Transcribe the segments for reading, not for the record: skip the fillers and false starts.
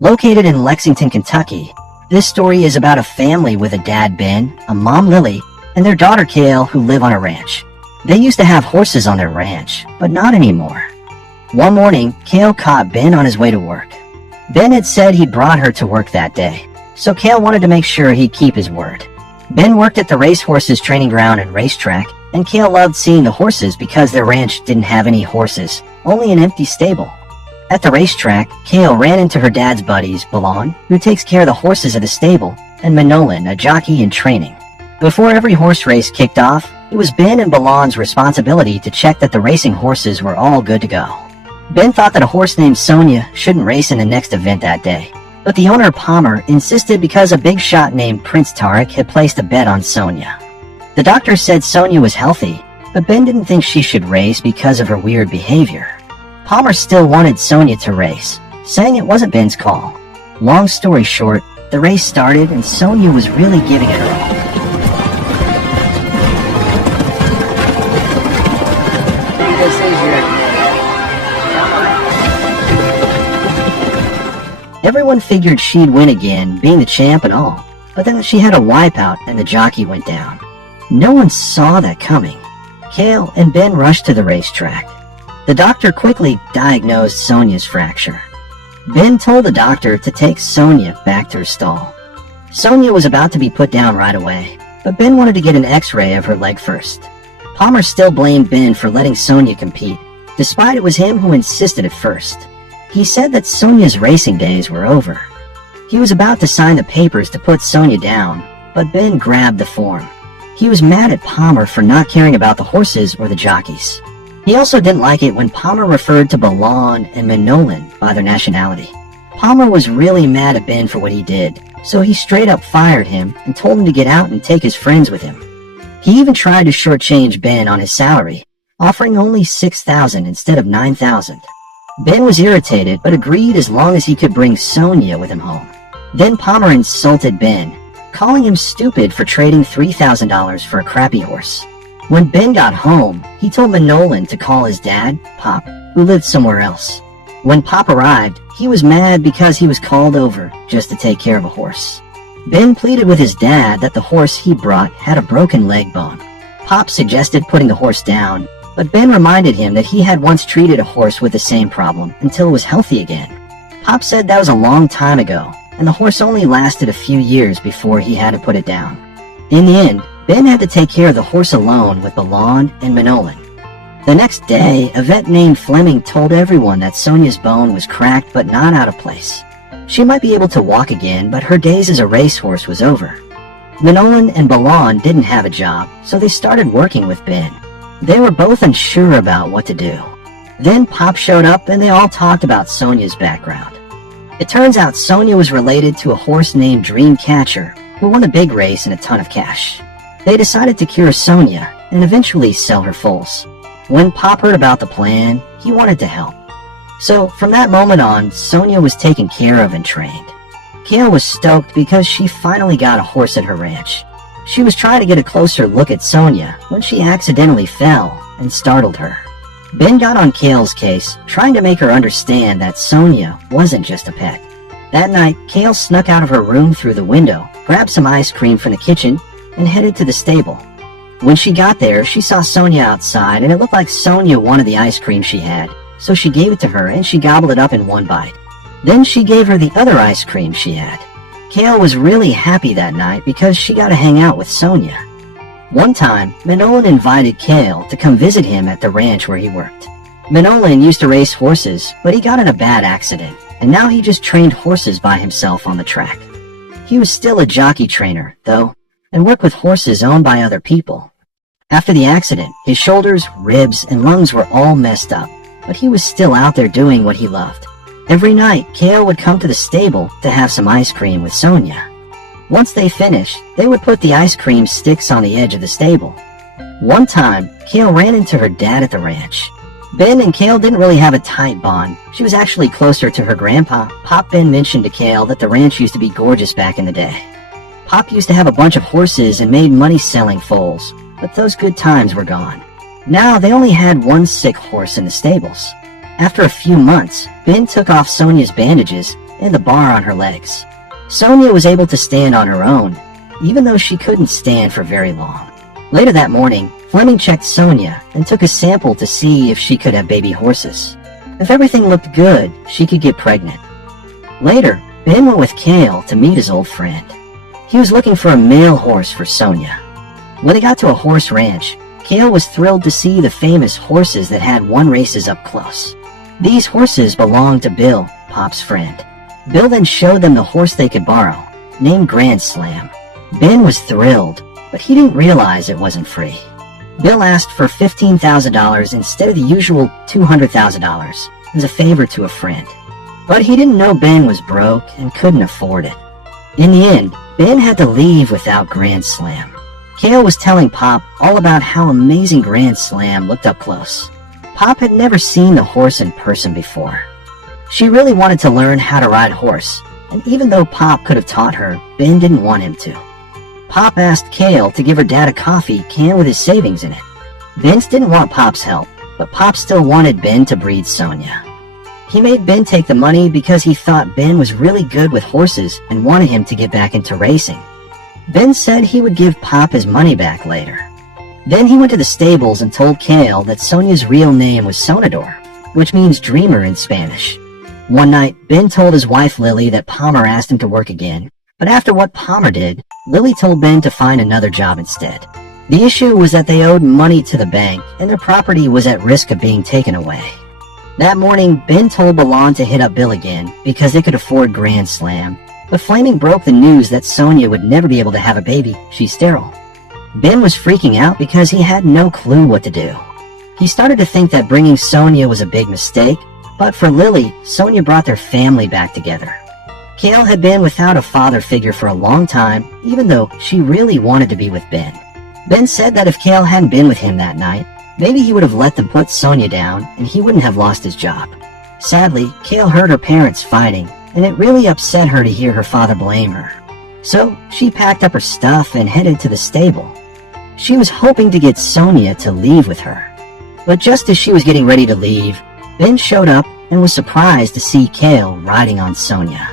Located in Lexington, Kentucky, this story is about a family with a dad, Ben, a mom, Lily, and their daughter, Kale, who live on a ranch. They used to have horses on their ranch, but not anymore. One morning, Kale caught Ben on his way to work. Ben had said he'd brought her to work that day, so Kale wanted to make sure he'd keep his word. Ben worked at the racehorses training ground and racetrack, and Kale loved seeing the horses because their ranch didn't have any horses, only an empty stable. At the racetrack, Kale ran into her dad's buddies, Balon, who takes care of the horses at the stable, and Manolan, a jockey in training. Before every horse race kicked off, it was Ben and Balon's responsibility to check that the racing horses were all good to go. Ben thought that a horse named Sonia shouldn't race in the next event that day, but the owner, Palmer, insisted because a big shot named Prince Tarek had placed a bet on Sonia. The doctor said Sonia was healthy, but Ben didn't think she should race because of her weird behavior. Palmer still wanted Sonia to race, saying it wasn't Ben's call. Long story short, the race started and Sonia was really giving it her all. Everyone figured she'd win again, being the champ and all, but then she had a wipeout and the jockey went down. No one saw that coming. Kale and Ben rushed to the racetrack. The doctor quickly diagnosed Sonia's fracture. Ben told the doctor to take Sonia back to her stall. Sonia was about to be put down right away, but Ben wanted to get an x-ray of her leg first. Palmer still blamed Ben for letting Sonia compete, despite it was him who insisted at first. He said that Sonia's racing days were over. He was about to sign the papers to put Sonia down, but Ben grabbed the form. He was mad at Palmer for not caring about the horses or the jockeys. He also didn't like it when Palmer referred to Balon and Manolan by their nationality. Palmer was really mad at Ben for what he did, so he straight up fired him and told him to get out and take his friends with him. He even tried to shortchange Ben on his salary, offering only $6,000 instead of $9,000. Ben was irritated but agreed as long as he could bring Sonia with him home. Then Palmer insulted Ben, calling him stupid for trading $3,000 for a crappy horse. When Ben got home, he told Manolan to call his dad, Pop, who lived somewhere else. When Pop arrived, he was mad because he was called over just to take care of a horse. Ben pleaded with his dad that the horse he brought had a broken leg bone. Pop suggested putting the horse down, but Ben reminded him that he had once treated a horse with the same problem until it was healthy again. Pop said that was a long time ago, and the horse only lasted a few years before he had to put it down. In the end, Ben had to take care of the horse alone with Balon and Manolan. The next day, a vet named Fleming told everyone that Sonia's bone was cracked but not out of place. She might be able to walk again, but her days as a racehorse was over. Manolan and Balon didn't have a job, so they started working with Ben. They were both unsure about what to do. Then Pop showed up and they all talked about Sonia's background. It turns out Sonia was related to a horse named Dreamcatcher, who won a big race and a ton of cash. They decided to cure Sonia and eventually sell her foals. When Pop heard about the plan, he wanted to help. So from that moment on, Sonia was taken care of and trained. Kale was stoked because she finally got a horse at her ranch. She was trying to get a closer look at Sonia when she accidentally fell and startled her. Ben got on Kale's case, trying to make her understand that Sonia wasn't just a pet. That night, Kale snuck out of her room through the window, grabbed some ice cream from the kitchen, and headed to the stable. When she got there, she saw Sonia outside, and it looked like Sonia wanted the ice cream she had, so she gave it to her and she gobbled it up in one bite. Then she gave her the other ice cream she had. Kale was really happy that night because she got to hang out with Sonia. One time, Manolan invited Kale to come visit him at the ranch where he worked. Manolan used to race horses, but he got in a bad accident, and now he just trained horses by himself on the track. He was still a jockey trainer, though, and worked with horses owned by other people. After the accident, his shoulders, ribs, and lungs were all messed up, but he was still out there doing what he loved. Every night, Kale would come to the stable to have some ice cream with Sonia. Once they finished, they would put the ice cream sticks on the edge of the stable. One time, Kale ran into her dad at the ranch. Ben and Kale didn't really have a tight bond. She was actually closer to her grandpa. Pop Ben mentioned to Kale that the ranch used to be gorgeous back in the day. Pop used to have a bunch of horses and made money selling foals, but those good times were gone. Now they only had one sick horse in the stables. After a few months, Ben took off Sonia's bandages and the bar on her legs. Sonia was able to stand on her own, even though she couldn't stand for very long. Later that morning, Fleming checked Sonia and took a sample to see if she could have baby horses. If everything looked good, she could get pregnant. Later, Ben went with Cale to meet his old friend. He was looking for a male horse for Sonia. When they got to a horse ranch, Cale was thrilled to see the famous horses that had won races up close. These horses belonged to Bill, Pop's friend. Bill then showed them the horse they could borrow, named Grand Slam. Ben was thrilled, but he didn't realize it wasn't free. Bill asked for $15,000 instead of the usual $200,000 as a favor to a friend. But he didn't know Ben was broke and couldn't afford it. In the end, Ben had to leave without Grand Slam. Cale was telling Pop all about how amazing Grand Slam looked up close. Pop had never seen the horse in person before. She really wanted to learn how to ride horse, and even though Pop could have taught her, Ben didn't want him to. Pop asked Cale to give her dad a coffee can with his savings in it. Vince didn't want Pop's help, but Pop still wanted Ben to breed Sonia. He made Ben take the money because he thought Ben was really good with horses and wanted him to get back into racing. Ben said he would give Pop his money back later. Then he went to the stables and told Cale that Sonia's real name was Sonador, which means dreamer in Spanish. One night, Ben told his wife Lily that Palmer asked him to work again, but after what Palmer did, Lily told Ben to find another job instead. The issue was that they owed money to the bank and their property was at risk of being taken away. That morning, Ben told Ballon to hit up Bill again because they could afford Grand Slam, but Fleming broke the news that Sonia would never be able to have a baby. She's sterile. Ben was freaking out because he had no clue what to do. He started to think that bringing Sonia was a big mistake, but for Lily, Sonia brought their family back together. Cale had been without a father figure for a long time, even though she really wanted to be with Ben. Ben said that if Cale hadn't been with him that night, maybe he would have let them put Sonia down and he wouldn't have lost his job. Sadly, Cale heard her parents fighting, and it really upset her to hear her father blame her. So she packed up her stuff and headed to the stable. She was hoping to get Sonia to leave with her. But just as she was getting ready to leave, Ben showed up and was surprised to see Cale riding on Sonia.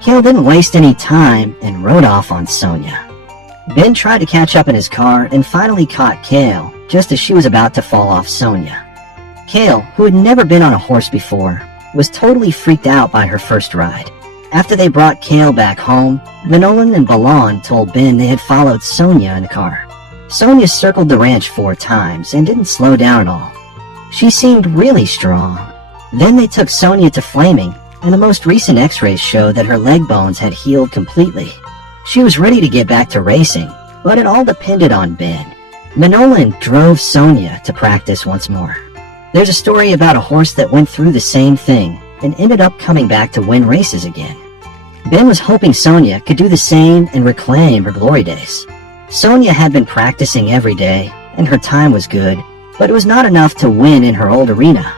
Cale didn't waste any time and rode off on Sonia. Ben tried to catch up in his car and finally caught Cale just as she was about to fall off Sonia. Cale, who had never been on a horse before, was totally freaked out by her first ride. After they brought Cale back home, Manolan and Ballon told Ben they had followed Sonia in the car. Sonia circled the ranch 4 times and didn't slow down at all. She seemed really strong. Then they took Sonia to Fleming, and the most recent x-rays showed that her leg bones had healed completely. She was ready to get back to racing, but it all depended on Ben. Manolan drove Sonia to practice once more. There's a story about a horse that went through the same thing and ended up coming back to win races again. Ben was hoping Sonia could do the same and reclaim her glory days. Sonia had been practicing every day, and her time was good, but it was not enough to win in her old arena.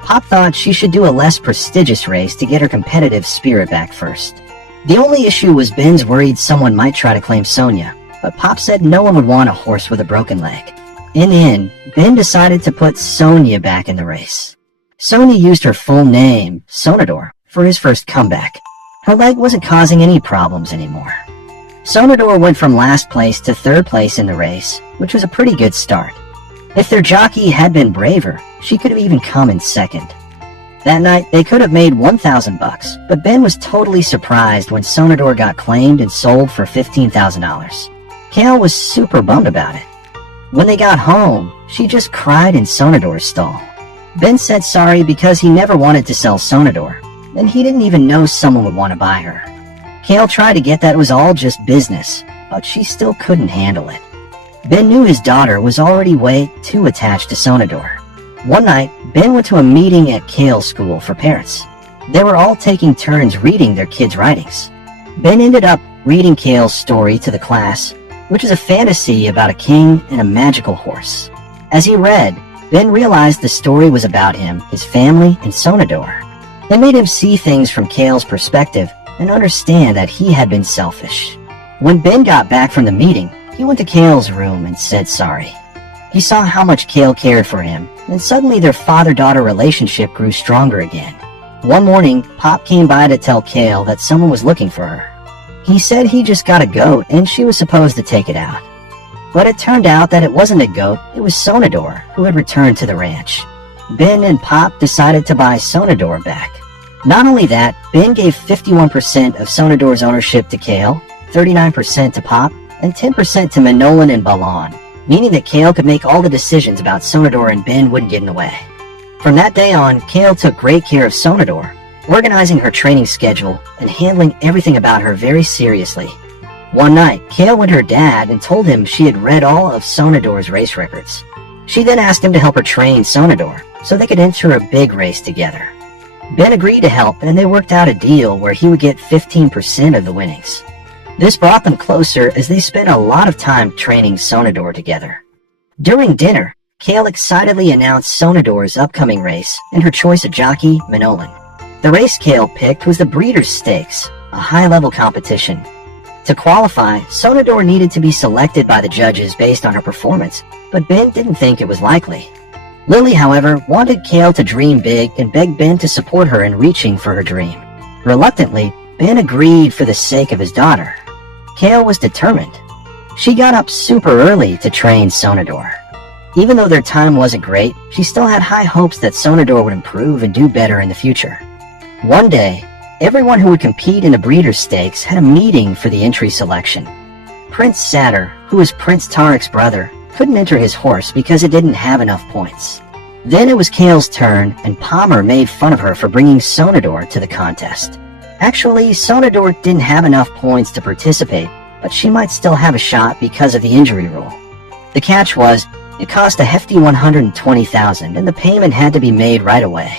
Pop thought she should do a less prestigious race to get her competitive spirit back first. The only issue was Ben's worried someone might try to claim Sonia, but Pop said no one would want a horse with a broken leg. In the end, Ben decided to put Sonia back in the race. Sonia used her full name, Sonador, for his first comeback. Her leg wasn't causing any problems anymore. Sonador went from last place to 3rd place in the race, which was a pretty good start. If their jockey had been braver, she could have even come in 2nd. That night, they could have made $1,000, but Ben was totally surprised when Sonador got claimed and sold for $15,000. Cale was super bummed about it. When they got home, she just cried in Sonador's stall. Ben said sorry because he never wanted to sell Sonador, and he didn't even know someone would want to buy her. Cale tried to get that it was all just business, but she still couldn't handle it. Ben knew his daughter was already way too attached to Sonador. One night, Ben went to a meeting at Cale's school for parents. They were all taking turns reading their kids' writings. Ben ended up reading Cale's story to the class, which is a fantasy about a king and a magical horse. As he read, Ben realized the story was about him, his family, and Sonador. It made him see things from Cale's perspective and understand that he had been selfish. When Ben got back from the meeting, he went to Cale's room and said sorry. He saw how much Cale cared for him, and suddenly their father-daughter relationship grew stronger again. One morning, Pop came by to tell Kale that someone was looking for her. He said he just got a goat and she was supposed to take it out. But it turned out that it wasn't a goat, it was Sonador, who had returned to the ranch. Ben and Pop decided to buy Sonador back. Not only that, Ben gave 51% of Sonador's ownership to Kale, 39% to Pop, and 10% to Manolan and Balan, meaning that Kale could make all the decisions about Sonador and Ben wouldn't get in the way. From that day on, Kale took great care of Sonador, organizing her training schedule and handling everything about her very seriously. One night, Kale went to her dad and told him she had read all of Sonador's race records. She then asked him to help her train Sonador so they could enter a big race together. Ben agreed to help and they worked out a deal where he would get 15% of the winnings. This brought them closer as they spent a lot of time training Sonador together. During dinner, Kale excitedly announced Sonador's upcoming race and her choice of jockey, Manolan. The race Kale picked was the Breeders' Stakes, a high-level competition. To qualify, Sonador needed to be selected by the judges based on her performance, but Ben didn't think it was likely. Lily, however, wanted Kale to dream big and begged Ben to support her in reaching for her dream. Reluctantly, Ben agreed for the sake of his daughter. Kale was determined. She got up super early to train Sonador. Even though their time wasn't great, she still had high hopes that Sonador would improve and do better in the future. One day, everyone who would compete in the Breeders' Stakes had a meeting for the entry selection. Prince Satyr, who was Prince Tarek's brother, couldn't enter his horse because it didn't have enough points. Then it was Kale's turn, and Palmer made fun of her for bringing Sonador to the contest. Actually, Sonador didn't have enough points to participate, but she might still have a shot because of the injury rule. The catch was, it cost a hefty $120,000, and the payment had to be made right away.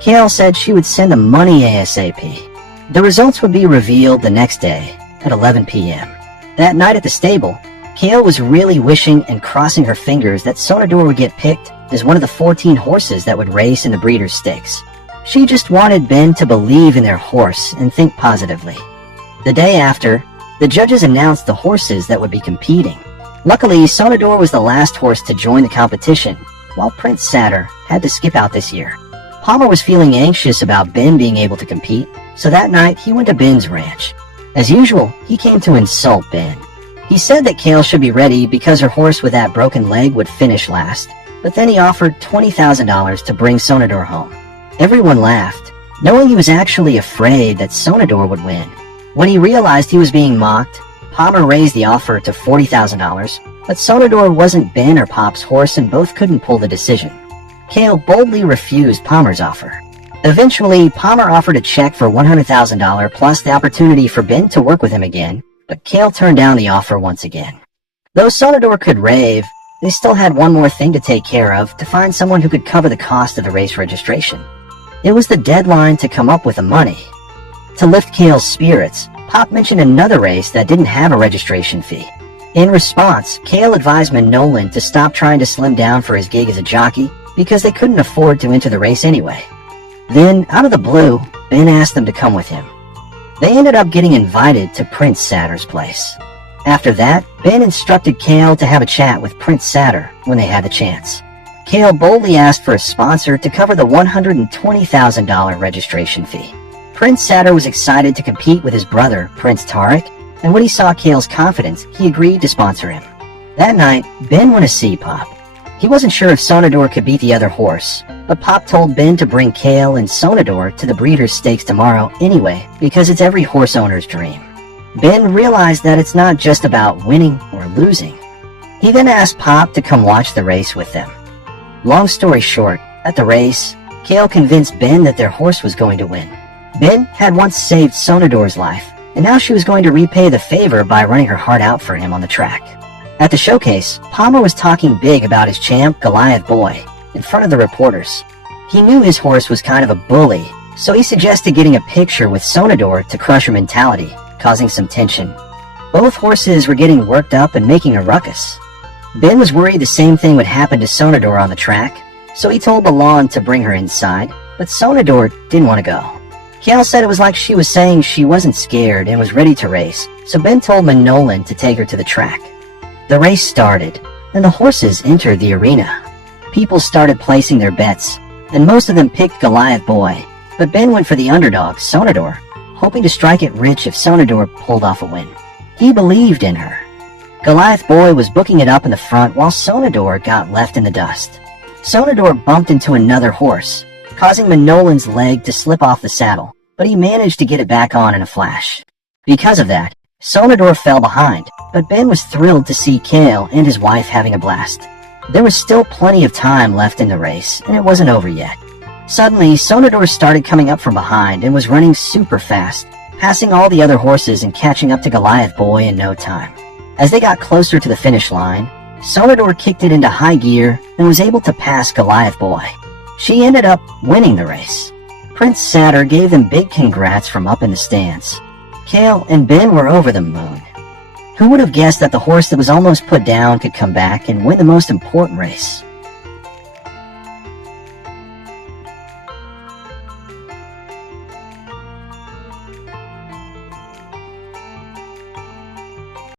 Kale said she would send the money ASAP. The results would be revealed the next day at 11 p.m. That night at the stable, Kale was really wishing and crossing her fingers that Sonador would get picked as one of the 14 horses that would race in the Breeders' Stakes. She just wanted Ben to believe in their horse and think positively. The day after, the judges announced the horses that would be competing. Luckily, Sonador was the last horse to join the competition, while Prince Satyr had to skip out this year. Palmer was feeling anxious about Ben being able to compete, so that night he went to Ben's ranch. As usual, he came to insult Ben. He said that Kale should be ready because her horse with that broken leg would finish last, but then he offered $20,000 to bring Sonador home. Everyone laughed, knowing he was actually afraid that Sonador would win. When he realized he was being mocked, Palmer raised the offer to $40,000, but Sonador wasn't Ben or Pop's horse and both couldn't pull the decision. Kale boldly refused Palmer's offer. Eventually, Palmer offered a check for $100,000 plus the opportunity for Ben to work with him again, but Kale turned down the offer once again. Though Sonador could rave, they still had one more thing to take care of to find someone who could cover the cost of the race registration. It was the deadline to come up with the money. To lift Kale's spirits, Pop mentioned another race that didn't have a registration fee. In response, Kale advised Manolan to stop trying to slim down for his gig as a jockey because they couldn't afford to enter the race anyway. Then, out of the blue, Ben asked them to come with him. They ended up getting invited to Prince Satyr's place. After that, Ben instructed Kale to have a chat with Prince Satyr when they had the chance. Kale boldly asked for a sponsor to cover the $120,000 registration fee. Prince Satyr was excited to compete with his brother, Prince Tarek, and when he saw Kale's confidence, he agreed to sponsor him. That night, Ben went to see Pop. He wasn't sure if Sonador could beat the other horse, but Pop told Ben to bring Kale and Sonador to the Breeders' Stakes tomorrow anyway, because it's every horse owner's dream. Ben realized that it's not just about winning or losing. He then asked Pop to come watch the race with them. Long story short, at the race, Kale convinced Ben that their horse was going to win. Ben had once saved Sonador's life, and now she was going to repay the favor by running her heart out for him on the track. At the showcase, Palmer was talking big about his champ, Goliath Boy, in front of the reporters. He knew his horse was kind of a bully, so he suggested getting a picture with Sonador to crush her mentality, causing some tension. Both horses were getting worked up and making a ruckus. Ben was worried the same thing would happen to Sonador on the track, so he told Balan to bring her inside, but Sonador didn't want to go. Kale said it was like she was saying she wasn't scared and was ready to race, so Ben told Manolan to take her to the track. The race started, and the horses entered the arena. People started placing their bets, and most of them picked Goliath Boy, But Ben went for the underdog, Sonador, hoping to strike it rich if Sonador pulled off a win. He believed in her. Goliath Boy was booking it up in the front while Sonador got left in the dust. Sonador bumped into another horse, causing Manolan's leg to slip off the saddle, but he managed to get it back on in a flash. Because of that, Sonador fell behind, but Ben was thrilled to see Kale and his wife having a blast. There was still plenty of time left in the race, and it wasn't over yet. Suddenly, Sonador started coming up from behind and was running super fast, passing all the other horses and catching up to Goliath Boy in no time. As they got closer to the finish line, Sonador kicked it into high gear and was able to pass Goliath Boy. She ended up winning the race. Prince Satyr gave them big congrats from up in the stands. Kale and Ben were over the moon. Who would have guessed that the horse that was almost put down could come back and win the most important race?